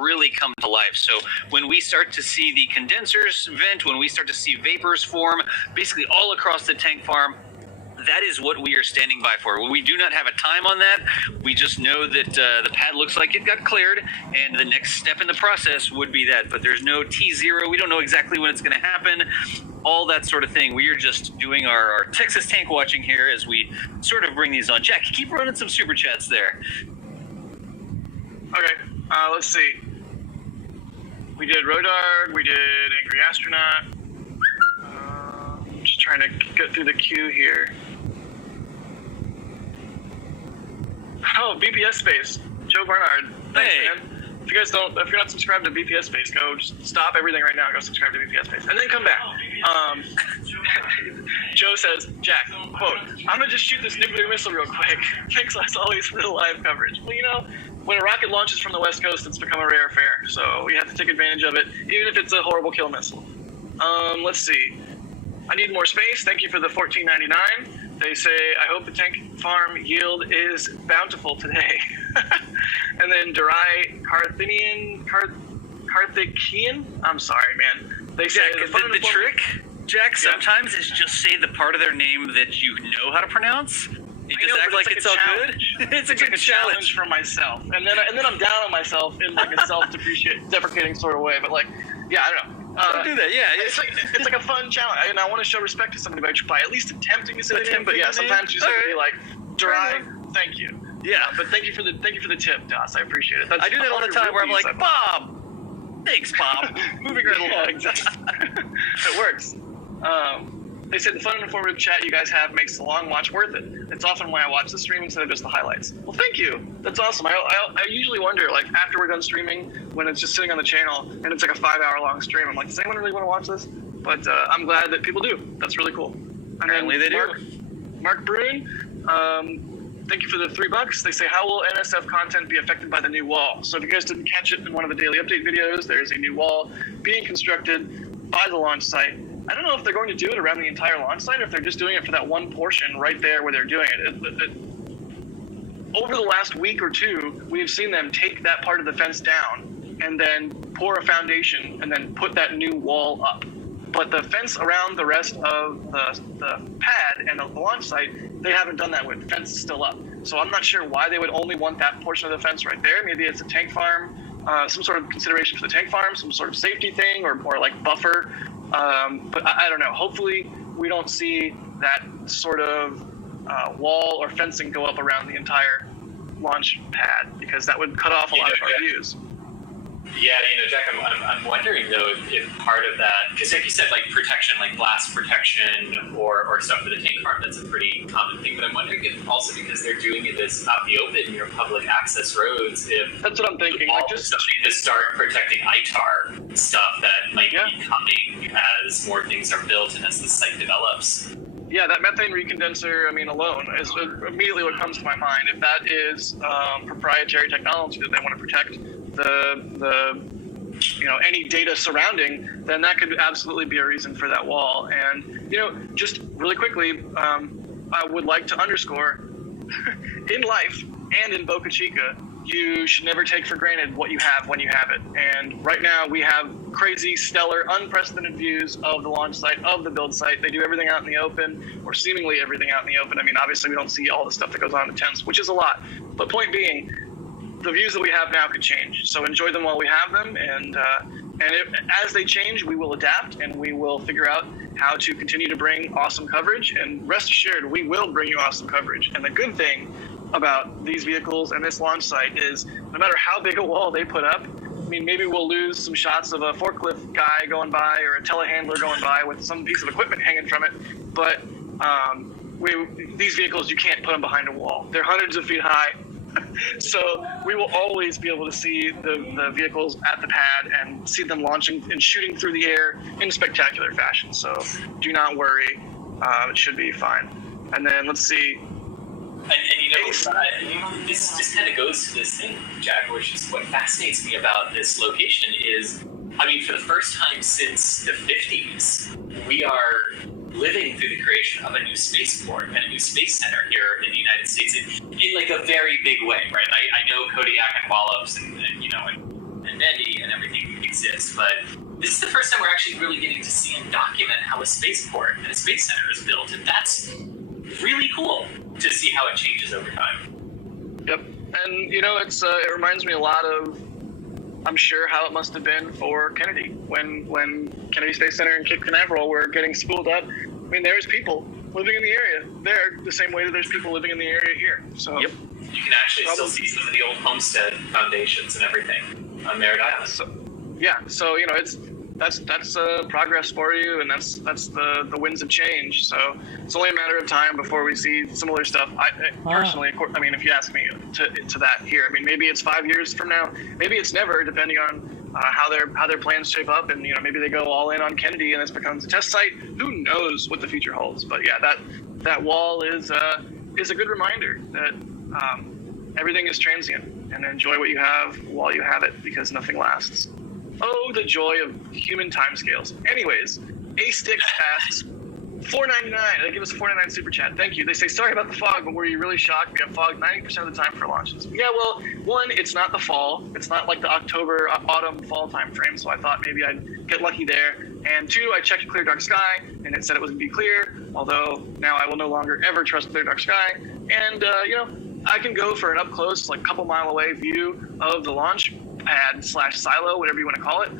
really come to life. So when we start to see the condensers vent, when we start to see vapors form, basically all across the tank farm, that is what we are standing by for. We do not have a time on that. We just know that the pad looks like it got cleared, and the next step in the process would be that. But there's no T0. We don't know exactly when it's going to happen, all that sort of thing. We are just doing our Texas tank watching here as we sort of bring these on. Jack, keep running some super chats there. Okay, let's see. We did Rodard, we did Angry Astronaut. I'm just trying to get through the queue here. Oh, BPS Space. Joe Barnard. Thanks, Hey. man. If you're not subscribed to BPS Space, go just stop everything right now. Go subscribe to BPS Space, and then come back. Joe says, Jack, quote, "I'm gonna just shoot this nuclear missile real quick. Thanks as always for the live coverage." Well, you know, when a rocket launches from the West Coast, it's become a rare affair, so we have to take advantage of it, even if it's a horrible kill missile. Let's see. I need more space. Thank you for the $14.99. They say, I hope the tank farm yield is bountiful today. And then Durai Karthikeyan? I'm sorry, man. They say Jack, the trick, Jack, sometimes is just say the part of their name that you know how to pronounce. You just act like it's all good. It's a good challenge for myself. And then I'm down on myself in like a self-deprecating sort of way. But like, yeah, I don't know. Don't do that, yeah. It's like a fun challenge, and I want to show respect to somebody by at least attempting to say the name. But yeah, sometimes you just have to be like, Durai, thank you. Yeah, but thank you for the tip, Das. I appreciate it. I do that all the time where I'm like, Bob. Thanks, Bob. Moving right along. Exactly. It works. They said the fun and informative chat you guys have makes the long watch worth it. It's often why I watch the stream instead of just the highlights. Well, thank you. That's awesome. I usually wonder, like, after we're done streaming, when it's just sitting on the channel and it's like a 5-hour long stream, I'm like, does anyone really want to watch this? But I'm glad that people do. That's really cool. And apparently they do. Mark Brune, thank you for the $3. They say, how will NSF content be affected by the new wall? So if you guys didn't catch it in one of the daily update videos, there's a new wall being constructed by the launch site. I don't know if they're going to do it around the entire launch site or if they're just doing it for that one portion right there where they're doing it. Over the last week or two, we've seen them take that part of the fence down and then pour a foundation and then put that new wall up. But the fence around the rest of the pad and of the launch site, they haven't done that with. The fence is still up. So I'm not sure why they would only want that portion of the fence right there. Maybe it's a tank farm, some sort of consideration for the tank farm, some sort of safety thing or like buffer. But I don't know. Hopefully we don't see that sort of wall or fencing go up around the entire launch pad, because that would cut off a lot of our views. Yeah, Jack, I'm wondering though if part of that, because like you said, like protection, like blast protection or stuff for the tank farm, that's a pretty common thing. But I'm wondering if also because they're doing it this out in the open near public access roads, if that's what I'm thinking. Like just to start protecting ITAR stuff that might be coming as more things are built and as the site develops. Yeah, that methane recondenser, alone is immediately what comes to my mind. If that is proprietary technology that they want to protect the any data surrounding, then that could absolutely be a reason for that wall. And just really quickly, I would like to underscore in life and in Boca Chica, you should never take for granted what you have when you have it. And right now we have crazy, stellar, unprecedented views of the launch site, of the build site. They do everything out in the open, or seemingly everything out in the open. Obviously we don't see all the stuff that goes on in the tents, which is a lot. But point being, the views that we have now could change. So enjoy them while we have them. And as they change, we will adapt and we will figure out how to continue to bring awesome coverage. And rest assured, we will bring you awesome coverage. And the good thing about these vehicles and this launch site is no matter how big a wall they put up, maybe we'll lose some shots of a forklift guy going by or a telehandler going by with some piece of equipment hanging from it. But these vehicles, you can't put them behind a wall. They're hundreds of feet high. So we will always be able to see the vehicles at the pad and see them launching and shooting through the air in spectacular fashion. So do not worry. It should be fine. And then let's see. And this just kind of goes to this thing, Jack, which is what fascinates me about this location is, for the first time since the 50s, we are living through the creation of a new spaceport and a new space center here in the United States in like a very big way, right? I know Kodiak and Wallops and Kubernetes and everything exists, but this is the first time we're actually really getting to see and document how a spaceport and a space center is built, and that's really cool to see how it changes over time. Yep, and it reminds me a lot of, I'm sure, how it must have been for Kennedy when Kennedy Space Center and Cape Canaveral were getting spooled up. I mean, there's people living in the area there the same way that there's people living in the area here. So yep, you can actually still see some of the old homestead foundations and everything on Merritt Island. So that's progress for you, and that's the winds of change. So it's only a matter of time before we see similar stuff. Personally, I mean, if you ask me to that here, I mean, maybe it's 5 years from now, maybe it's never, depending on how their plans shape up, and maybe they go all in on Kennedy and this becomes a test site. Who knows what the future holds? But yeah, that wall is a good reminder that everything is transient, and enjoy what you have while you have it, because nothing lasts. Oh, the joy of human timescales. Anyways, A-Stick asks, $4.99. They give us a $4.99 super chat. Thank you. They say, sorry about the fog, but were you really shocked? We have fog 90% of the time for launches. Yeah, well, one, it's not the fall. It's not like the October, autumn, fall time frame, so I thought maybe I'd get lucky there. And two, I checked Clear Dark Sky, and it said it was going to be clear, although now I will no longer ever trust Clear Dark Sky. And, I can go for an up-close, like couple mile away view of the launch pad / silo, whatever you want to call it,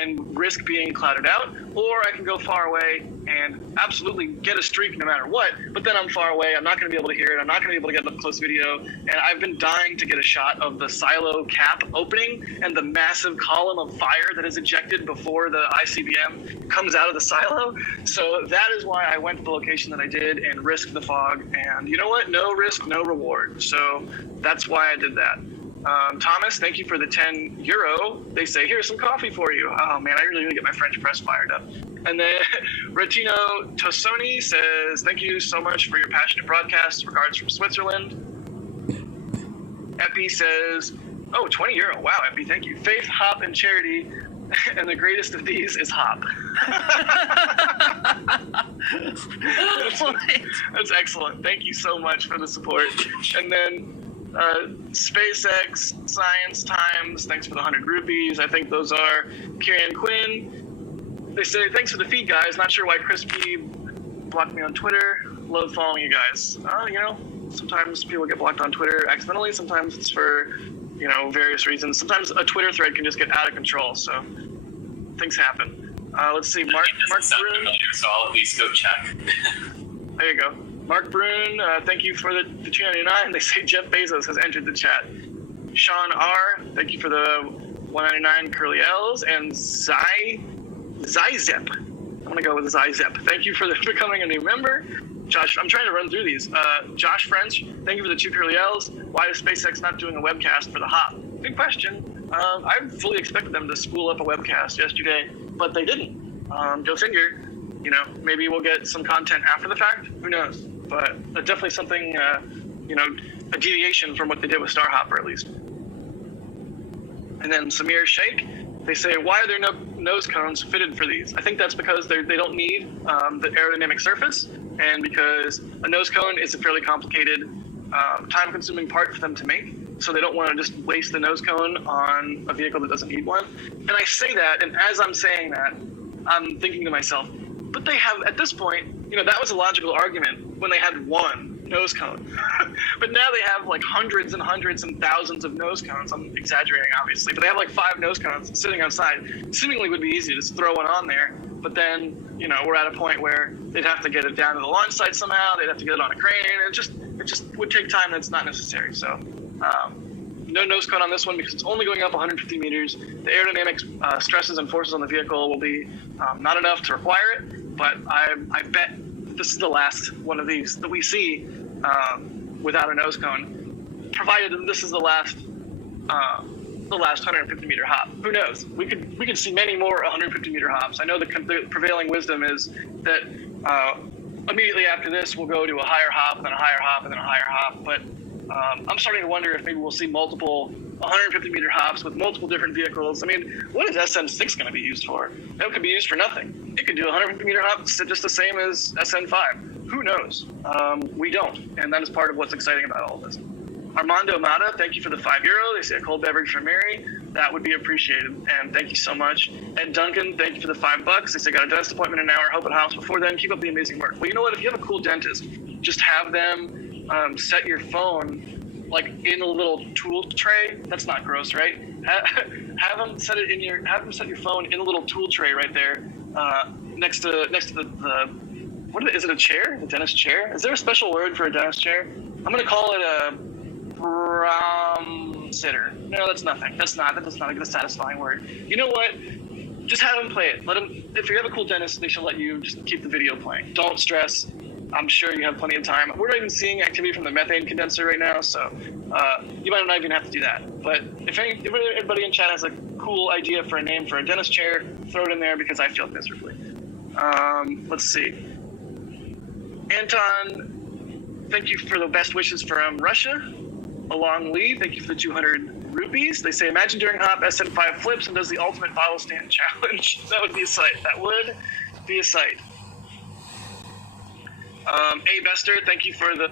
and risk being clouded out, or I can go far away and absolutely get a streak no matter what, but then I'm far away, I'm not going to be able to hear it, I'm not going to be able to get an up-close video, and I've been dying to get a shot of the silo cap opening and the massive column of fire that is ejected before the ICBM comes out of the silo. So that is why I went to the location that I did and risked the fog, and you know what? No risk, no reward. So that's why I did that. Thomas, thank you for the €10. They say, here's some coffee for you. Oh man, I really need to get my French press fired up. And then Retino Tosoni says, thank you so much for your passionate broadcasts. Regards from Switzerland. Epi says, oh, €20. Wow, Epi, thank you. Faith, Hop, and Charity. And the greatest of these is Hop. That's excellent. Thank you so much for the support. And then SpaceX, Science Times, thanks for the 100 rupees. I think those are Kieran Quinn. They say, thanks for the feed, guys. Not sure why Crispy blocked me on Twitter. Love following you guys. Sometimes people get blocked on Twitter accidentally. Sometimes it's for, various reasons. Sometimes a Twitter thread can just get out of control. So things happen. Let's see. Mark Brune. So I'll at least go check. There you go. Mark Brune, thank you for the $2.99. They say Jeff Bezos has entered the chat. Sean R, thank you for the $1.99 curly L's. And Zyzep. I'm going to go with Zyzep. Thank you for becoming a new member. Josh, I'm trying to run through these. Josh French, thank you for the 2 curly L's. Why is SpaceX not doing a webcast for the hop? Good question. I fully expected them to spool up a webcast yesterday, but they didn't. Go figure. Maybe we'll get some content after the fact. Who knows? But definitely something, a deviation from what they did with Starhopper, at least. And then Samir Sheikh, they say, why are there no nose cones fitted for these? I think that's because they don't need the aerodynamic surface, and because a nose cone is a fairly complicated, time-consuming part for them to make. So they don't want to just waste the nose cone on a vehicle that doesn't need one. And I say that, and as I'm saying that, I'm thinking to myself, but they have, at this point, that was a logical argument when they had one nose cone. But now they have like hundreds and hundreds and thousands of nose cones. I'm exaggerating, obviously, but they have like 5 nose cones sitting outside. Seemingly would be easy to just throw one on there, but then, we're at a point where they'd have to get it down to the launch site somehow. They'd have to get it on a crane. It just would take time that's not necessary. So, no nose cone on this one because it's only going up 150 meters. The aerodynamic stresses and forces on the vehicle will be not enough to require it. But I bet this is the last one of these that we see without a nose cone, provided this is the last 150 meter hop. Who knows? We could see many more 150 meter hops. I know the prevailing wisdom is that immediately after this we'll go to a higher hop, and then a higher hop, and then a higher hop. But I'm starting to wonder if maybe we'll see multiple 150 meter hops with multiple different vehicles. I mean, what is SN6 going to be used for? That could be used for nothing. It could do 150 meter hops just the same as SN5. Who knows? We don't, and that is part of what's exciting about all of this. Armando Mata, thank you for the €5. They say a cold beverage for Mary. That would be appreciated, and thank you so much. And Duncan, thank you for the $5. They say got a dentist appointment in an hour. Hope at house before then. Keep up the amazing work. Well, you know what? If you have a cool dentist, just have them set your phone like in a little tool tray. That's not gross, right? Have them set your phone in a little tool tray right there, next to the what is it? A chair? A dentist chair? Is there a special word for a dentist chair? I'm gonna call it a sitter. No, that's nothing. That's not a good satisfying word. You know what? Just have them play it. Let them. If you have a cool dentist, they should let you just keep the video playing. Don't stress. I'm sure you have plenty of time. We're not even seeing activity from the methane condenser right now, so you might not even have to do that. But if everybody in chat has a cool idea for a name for a dentist chair, throw it in there because I failed miserably. Let's see. Anton, thank you for the best wishes from Russia. Along Lee, thank you for the 200 rupees. They say, imagine during Hop SN5 flips and does the ultimate bottle stand challenge. That would be a sight. That would be a sight. A Bester, thank you for the